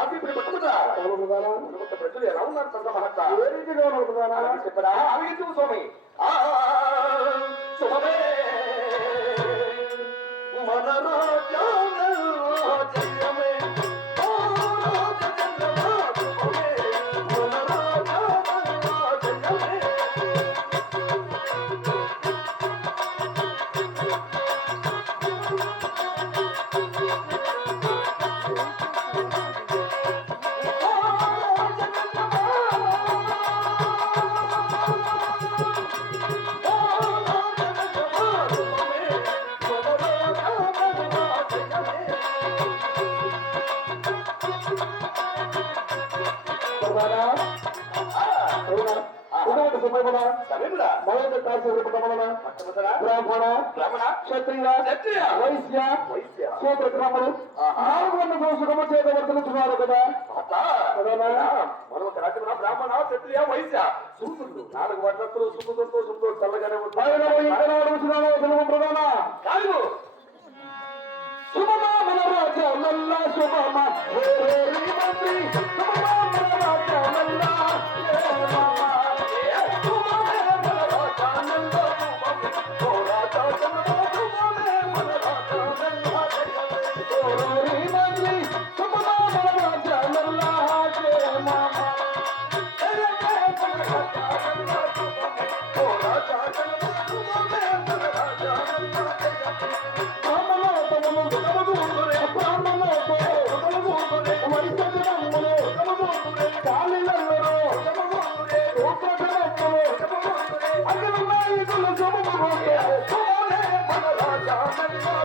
కాశీపురి పట్టుకున్నా ప్రజలు ఎలా ఉన్నారు సంత మహత్త ఏ రీతిగా ఉన్నారు చెప్పరా అవి స్వామి శుభమే మన రాజ్యమే బ్రాహ్మణ క్షత్రియ వైశ్య శూద్ర బ్రాహ్మణులు 400 సంవత్సరము చేత వర్తలుతున్నారు కదా మనం ఒక రాజ్యంలో బ్రాహ్మణ క్షత్రియ వైశ్య సూత్రుడు 4 వర్తలు సుఖ సంతోషంతో చల్లగానే ఉంటారు ప్రధాన కాదు శుభమా మన రాజ్యాలల్లా శుభమా శుభమా మన రాజ్యాలల్లా Oh